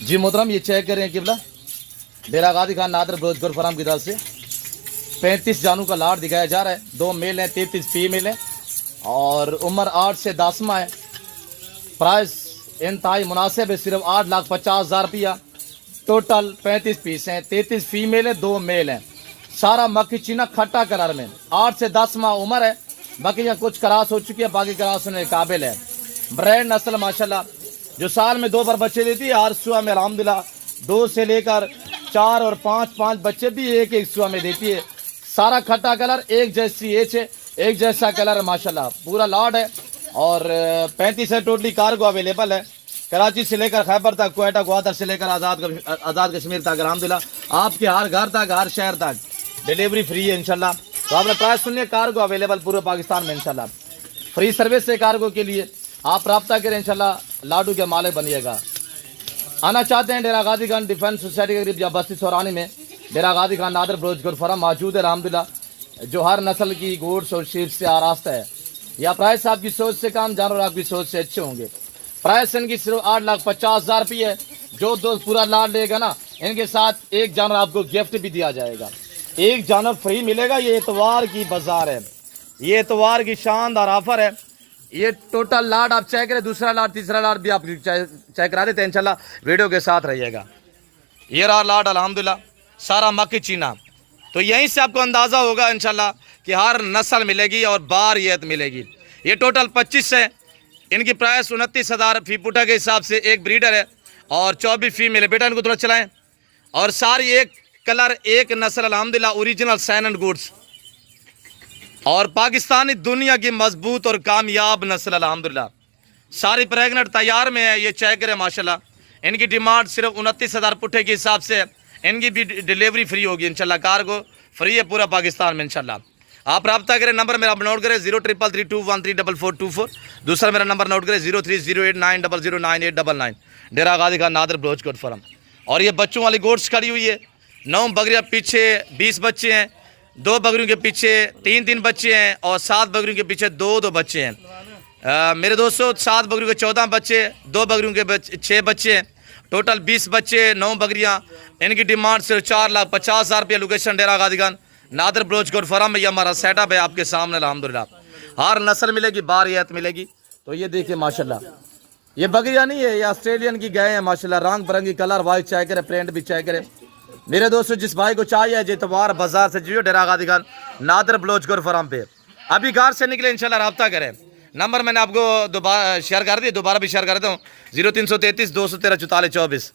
जी मोहतरम, ये चेक करें किबला डेरा गाजी खान नादर ब्रोजगर फराम की तरफ से 35 जानू का लाट दिखाया जा रहा है। 2 मेल हैं, 33 फीमेल हैं और उम्र 8 से 10 माह है। प्राइस इंतहाई मुनासिब है, सिर्फ 8,50,000 रुपया। टोटल 35 पीस हैं, 33 फीमेल है, 2 मेल हैं। सारा मक्खी चीना खट्टा कलर में, 8 से 10 माह उम्र है। बाकी यहाँ कुछ क्रास हो चुकी है, बाकी क्रास होने के काबिल है। ब्रांड नस्ल माशाल्लाह जो साल में 2 बार बच्चे देती है। हर सुबह में अल्हम्दुलिल्लाह 2 से लेकर 4 और 5 बच्चे भी एक सुबह में देती है। सारा खट्टा कलर, एक जैसी एच है, एक जैसा कलर है माशाल्लाह। पूरा लॉट है और 35 है टोटली। कार्गो अवेलेबल है कराची से लेकर खैबर तक, क्वेटा ग्वादर से लेकर आज़ाद कश्मीर तक। अल्हम्दुलिल्लाह आपके हर घर तक, हर शहर तक डिलीवरी फ्री है इंशाल्लाह। तो आपने प्राइस सुनिए, कार्गो अवेलेबल पूरे पाकिस्तान में इंशाल्लाह। फ्री सर्विस है कार्गो के लिए, आप रब्ता करें इंशाल्लाह, लाडू के मालिक बनिएगा। आना चाहते हैं डेरा गाजी खान डिफेंस सोसाइटी के करीब या बस्ती सौरानी में डेरा गाजी खान नादर ब्रोजगर फर्म मौजूद है अल्हम्दुलिल्लाह, जो हर नस्ल की गोड्स और शीप से आरास्ता है। या प्राइस आपकी सोच से कम, जानवर आपकी सोच से अच्छे होंगे। प्राइस इनकी सिर्फ 8,50,000 रुपये है। जो दोस्त पूरा लाड लेगा ना, इनके साथ एक जानवर आपको गिफ्ट भी दिया जाएगा, एक जानवर फ्री मिलेगा। ये इतवार की बाजार है, ये इतवार की शानदार ऑफर है। ये टोटल लाट आप चेक करें, दूसरा लाट तीसरा लाट भी आप चेक करा देते हैं इंशाल्लाह, वीडियो के साथ रहिएगा। ये रहा लाट अल्हम्दुलिल्लाह, सारा मक्खी चीना। तो यहीं से आपको अंदाज़ा होगा इंशाल्लाह कि हर नस्ल मिलेगी और बारियत मिलेगी। ये टोटल 25 है। इनकी प्राइस 29,000 फी पुटा के हिसाब से। एक ब्रीडर है और 24 फीमेल है। बेटा इनको थोड़ा चलाएं। और सारी एक कलर, एक नस्ल अल्हम्दुलिल्लाह, ओरिजिनल सैन एंड गुड्स और पाकिस्तानी दुनिया की मजबूत और कामयाब नस्ल अल्हम्दुलिल्लाह। सारी प्रेगनेंट तैयार में है। ये चेक करें माशाल्लाह। इनकी डिमांड सिर्फ 29,000 पुट्ठे के हिसाब से। इनकी भी डिलीवरी फ्री होगी इंशाल्लाह, कार्गो फ्री है पूरा पाकिस्तान में इंशाल्लाह। आप रब्ता करें, नंबर मेरा आप नोट करें 0333213424। दूसरा मेरा नंबर नोट करें 030890099899। डेरा गाजी खान नादर ब्रोजगर फर्म। और ये बच्चों वाली गोड्स खड़ी हुई है। 9 बकरियाँ पीछे, 20 बच्चे हैं। 2 बकरियों के पीछे 3 बच्चे हैं और 7 बकरियों के पीछे 2 बच्चे हैं। मेरे दोस्तों 7 बकरियों के 14 बच्चे, 2 बकरियों के 6 बच्चे हैं। टोटल 20 बच्चे, 9 बकरियां। इनकी डिमांड सिर्फ 4,50,000 रुपये। लोकेशन डेरा गाजी खान नादर ब्रोजगर फर्म में। ये हमारा सेटअप है आपके सामने अल्हम्दुलिल्लाह। हर नस्ल मिलेगी, बारियत मिलेगी। तो ये देखिए माशाल्लाह, ये बकरियां नहीं है, ये ऑस्ट्रेलियन की गाय है माशाल्लाह। रंग बिरंगी कलर, वाइट चेक करें, प्रिंट भी चेक करें। मेरे दोस्तों जिस भाई को चाहिए जितवार बाजार से जियो डेरा गाजी खान नादर ब्रोजगर फर्म पे अभी घर से निकले इंशाल्लाह रब्ता करें। नंबर मैंने आपको दोबारा शेयर कर दिया, दोबारा भी शेयर करता हूँ 0333 213 44 24।